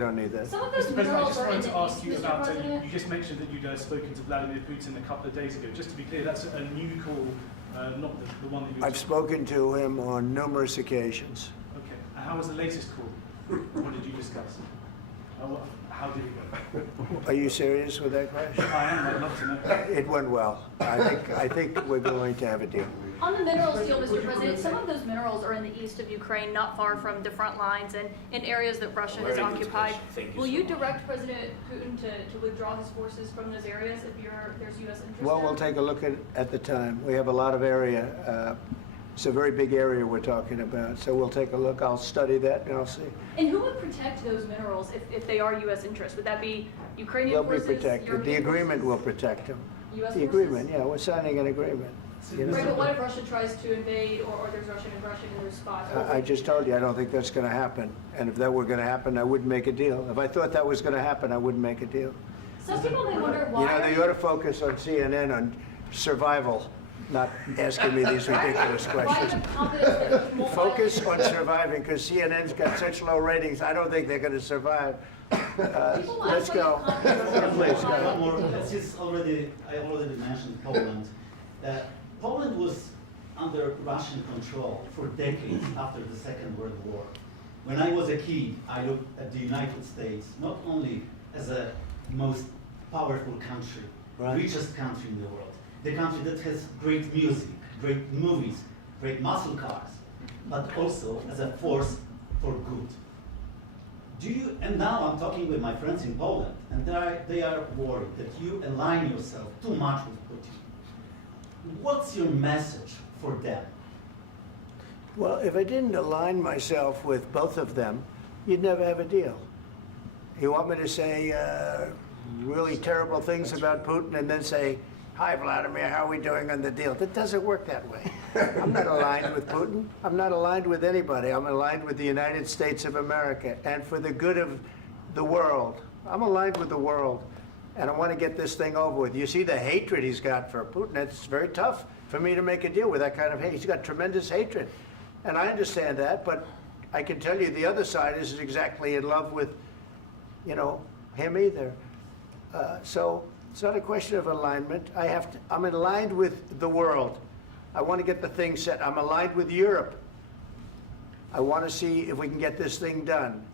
Don't need that. Some of those Mr. President, I minerals just are in wanted the to ask you Mr. about, President. you just mentioned that you'd spoken to Vladimir Putin a couple of days ago. Just to be clear, that's a new call, not the one that you were I've spoken to him on numerous occasions. Okay. And how was the latest call? What did you discuss? How did it go? Are you serious with that question? I am, I'd love to know. It went well. I think we're going to have a deal. On the minerals deal, Mr. President, some of those minerals are in the east of Ukraine, not far from the front lines and in areas that Russia has occupied. Will you direct President Putin to withdraw his forces from those areas if there's U.S. interest Well, there? we'll take a look at the time. We have a lot of area. It's a very big area we're talking about, so we'll take a look. I'll study that and I'll see. And who would protect those minerals if they are U.S. interests? Would that be Ukrainian They'll forces? be protected. The European agreement will forces? protect them. U.S. The forces? agreement, yeah, we're signing an agreement. You know? Right, but what if Russia tries to invade or there's Russian aggression in those spots? I just told you, I don't think that's going to happen. And if that were going to happen, I wouldn't make a deal. If I thought that was going to happen, I wouldn't make a deal. Some people may wonder You why. know, they ought to focus on CNN on survival, not asking me these ridiculous Why questions. the confidence that Putin won't Focus violate- on surviving, because CNN's got such low ratings, I don't think they're going to survive. Let's go. Please, go ahead. One more. Since I already mentioned Poland. Poland was under Russian control for decades after the Second World War. When I was a kid, I looked at the United States not only as a most powerful country, Right. richest country in the world, the country that has great music, great movies, great muscle cars, but also as a force for good. And now I'm talking with my friends in Poland, and they are worried that you align yourself too much with Putin. What's your message for them? Well, if I didn't align myself with both of them, you'd never have a deal. You want me to say really terrible things about Putin and then say, "Hi, Vladimir, how are we doing on the deal?" That doesn't work that way. I'm not aligned with Putin. I'm not aligned with anybody. I'm aligned with the United States of America and for the good of the world. I'm aligned with the world, and I want to get this thing over with. You see the hatred he's got for Putin. It's very tough for me to make a deal with that kind of hate. He's got tremendous hatred, and I understand that, but I can tell you the other side isn't exactly in love with, you know, him either. So it's not a question of alignment. I'm aligned with the world. I want to get the thing set. I'm aligned with Europe. I want to see if we can get this thing done.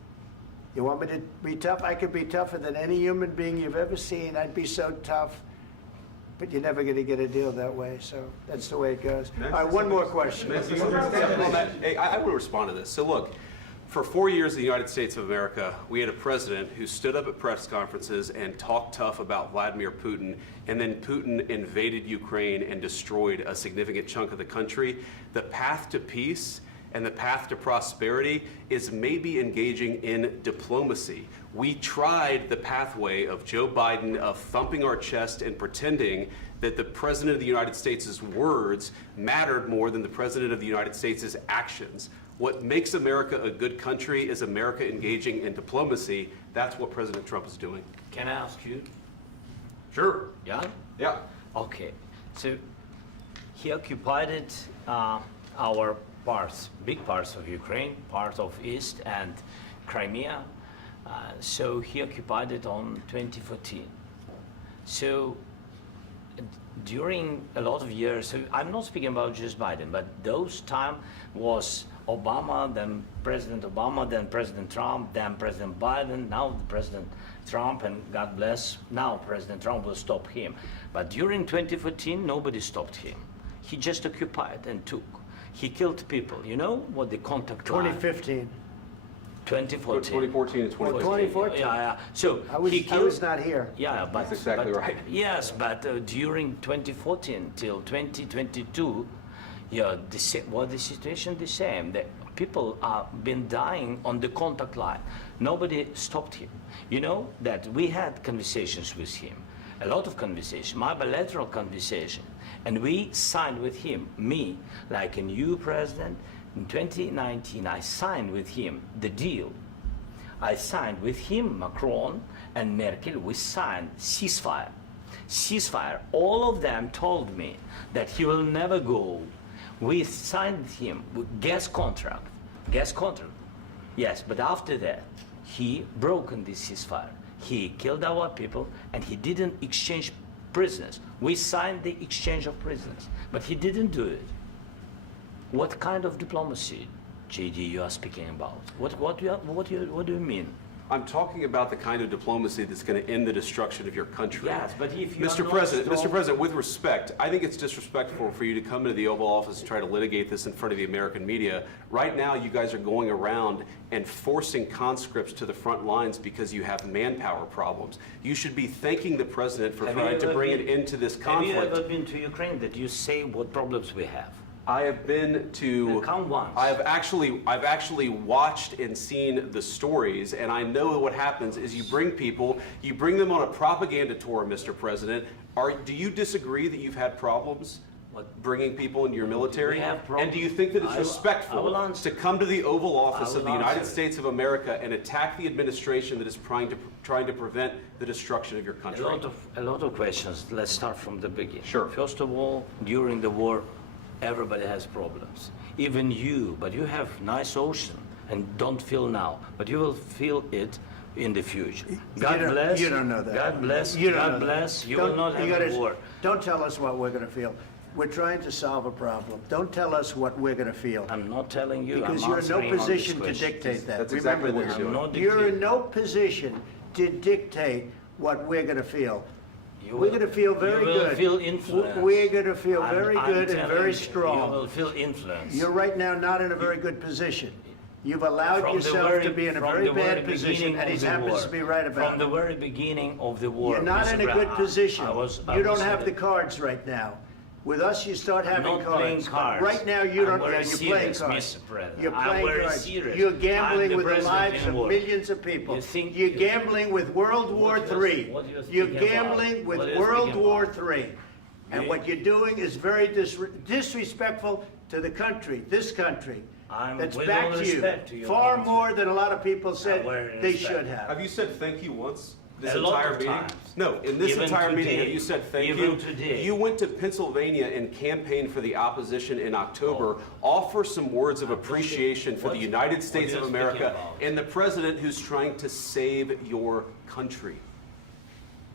You want me to be tough? I could be tougher than any human being you've ever seen. I'd be so tough. But you're never going to get a deal that way, so that's the way it goes. All right, one more question. Hey, I will respond to this. So look, for 4 years in the United States of America, we had a president who stood up at press conferences and talked tough about Vladimir Putin, and then Putin invaded Ukraine and destroyed a significant chunk of the country. The path to peace and the path to prosperity is maybe engaging in diplomacy. We tried the pathway of Joe Biden of thumping our chest and pretending that the President of the United States' words mattered more than the President of the United States' actions. What makes America a good country is America engaging in diplomacy. That's what President Trump is doing. Can I ask you? Sure. Yeah? Yeah. Okay. So he occupied our parts, big parts of Ukraine, part of East and Crimea. So he occupied it on 2014. So during a lot of years, so I'm not speaking about just Biden, but those time was Obama, then President Obama, then President Trump, then President Biden, now President Trump, and God bless, now President Trump will stop him. But during 2014, nobody stopped him. He just occupied and took. He killed people. You know what the contact line? 2015. 2014. 2014 and 2015. 2014. Yeah. So I was not here. Yeah, but That's exactly but- right. Yes, but during 2014 till 2022, yeah, the situation the same. The people are been dying on the contact line. Nobody stopped him. You know that we had conversations with him, a lot of conversation, my bilateral conversation, and we signed with him. Me, like a new president, in 2019, I signed with him the deal. I signed with him, Macron and Merkel, we signed ceasefire. Ceasefire. All of them told me that he will never go. We signed with him with gas contract. Yes, but after that, he broken this ceasefire. He killed our people, and he didn't exchange prisoners. We signed the exchange of prisoners, but he didn't do it. What kind of diplomacy, JD, you are speaking about? What do you mean? I'm talking about the kind of diplomacy that's going to end the destruction of your country. Yes, but if you are Mr. not President, strong- Mr. President, with respect, I think it's disrespectful for you to come into the Oval Office and try to litigate this in front of the American media. Right now, you guys are going around and forcing conscripts to the front lines because you have manpower problems. You should be thanking the President for Have you trying to ever bring been- it into this Have you conflict. ever been to Ukraine that you say what problems we have? I have been to. Come once. I've actually watched and seen the stories, and I know what happens is you bring them on a propaganda tour, Mr. President. Do you disagree that you've had problems bringing people into your military? We have And do you think that it's I will respectful answer. to come to the Oval Office I of the will United answer. States of America and attack the administration that is trying to prevent the destruction of your country? A lot of questions. Let's start from the beginning. Sure. First of all, during the war, everybody has problems. Even you, but you have nice ocean and don't feel now, but you will feel it in the future. God don't- bless. you don't know that. God bless. You don't know God that. bless. You Don't- will not you have gotta- a war. Don't tell us what we're going to feel. We're trying to solve a problem. Don't tell us what we're going to feel. I'm not telling you. Because I'm you're in no answering on this position to question. dictate that. That's Remember exactly what this. you're I'm doing. not You're in dictating. no position to dictate what we're going to feel. You We're will- going to feel very you will good. feel influenced. We're going to feel I'm- very I'm good and telling very you, strong. You will feel influence. You're right now not in a very good position. You've allowed From the yourself very- to be in a from very the very bad position, beginning and he of the happens war. to be right about From the it. very beginning of the war. You're not Mr. in a good Brown, position. I was You don't in have the the- cards right now. With us, you start I'm having not playing cards. cards. But right now, you I'm don't. very You're playing serious, cards. Mr. President. You're I'm playing very cards. serious. You're I'm gambling the with the president lives in of war. millions of people. You think You're you- gambling with World War What you're- III. what you're You're speaking about? gambling with What you're World speaking War about? III. And You- what you're doing is very disrespectful to the country, this country. I'm That's with back all to respect you. to your Far country. more than a lot of people very said they respect. should have. Have you said thank you once? This A lot entire of meeting? times. No, in this Even entire meeting, today. have you said thank Even you? today. You went to Pennsylvania and campaigned for the opposition in October. Offer some words of appreciation for the What- United what States you're of speaking America about? and the president who's trying to save your country.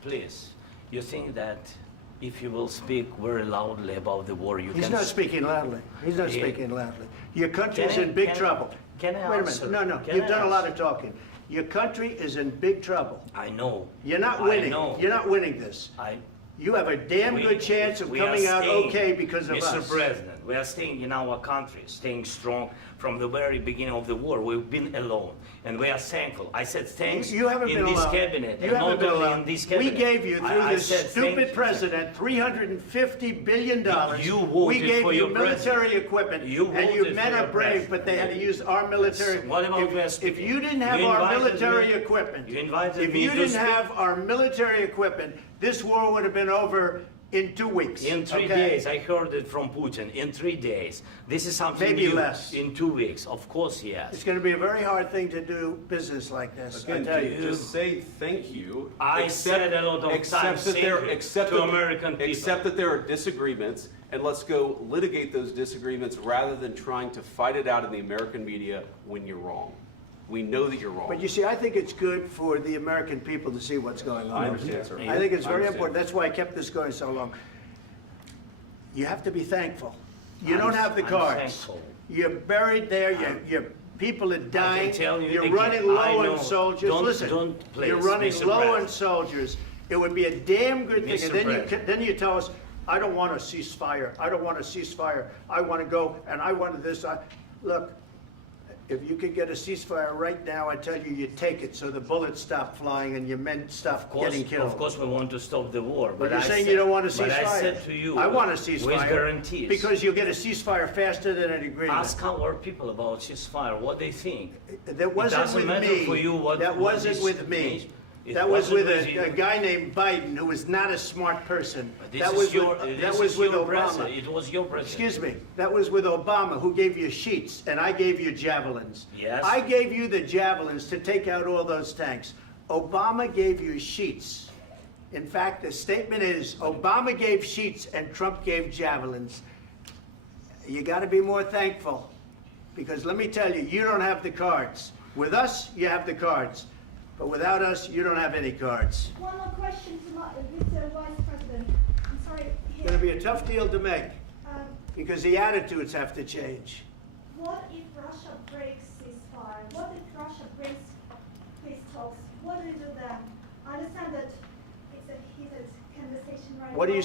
Please, you think that if you will speak very loudly about the war, you He's can... not speaking loudly. He's not Yeah. speaking loudly. Your country's Can I- in big can- trouble. can I Wait a answer? minute. No, Can you've I done a lot answer? of talking. Your country is in big trouble. I know. You're not I winning. know. You're not winning this. You have a damn We- good chance of we are coming out staying, okay because of Mr. us. President, we are staying in our country, staying strong from the very beginning of the war. We've been alone, and we are thankful. I said thanks You haven't in been this alone. cabinet, You and haven't not been only alone. in this We cabinet. gave you, through I this said stupid thank you. president, $350 billion. You voted We gave for you your military president. equipment, You and you voted men for are your brave, president. but they had to use our military. What about we are If speaking? you didn't have You our invited military me- equipment, you invited if me you to didn't speak. have our military equipment, this war would have been over in 2 weeks. In 3 okay? days, I heard it from Putin. In 3 days, this is something Maybe new. less. In 2 weeks, of course, yes. It's going to be a very hard thing to do business like this. I Again, tell you. just say thank you. I said a lot of except times that thank there, you except to that- American people. Except that there are disagreements, and let's go litigate those disagreements rather than trying to fight it out in the American media when you're wrong. We know that you're wrong. But you see, I think it's good for the American people to see what's going on. I understand, sir. I think it's I very understand. important. That's why I kept this going so long. You have to be thankful. You I'm- don't have the I'm cards. thankful. You're buried there. Your people are dying. tell you You're again, running I low know. on soldiers. Don't- Listen, don't, please, you're running Mr. low on President. soldiers. It would be a damn good thing. Mr. And then President. then you tell us, I don't want a ceasefire. I don't want a ceasefire. I want to go and I want this. Look, if you could get a ceasefire right now, I tell you, you take it so the bullets stop flying and your men stop getting killed. Of course, we want to stop the war. But you're I saying said- you don't want a ceasefire. But I said to you, I want a with ceasefire. guarantees. Because you'll get a ceasefire faster than an agreement. Ask our people about ceasefire, what they think. That wasn't doesn't with matter me. for you what- That what wasn't this with me. means. It That was with wasn't with you. a guy named Biden who was not a smart person. But this That is was your, with, this that was is with your Obama. president. It was your president. Excuse me. That was with Obama, who gave you sheets, and I gave you javelins. Yes. I gave you the javelins to take out all those tanks. Obama gave you sheets. In fact, the statement is Obama gave sheets and Trump gave javelins. You got to be more thankful, because let me tell you, you don't have the cards. With us, you have the cards. But without us, you don't have any cards. One more question to Mr. Vice President. I'm sorry. It's going to be a tough deal to make Um, because the attitudes have to change. what if Russia breaks ceasefire? What if Russia breaks peace talks? What do you do then? I understand that it's a heated conversation right now. What do you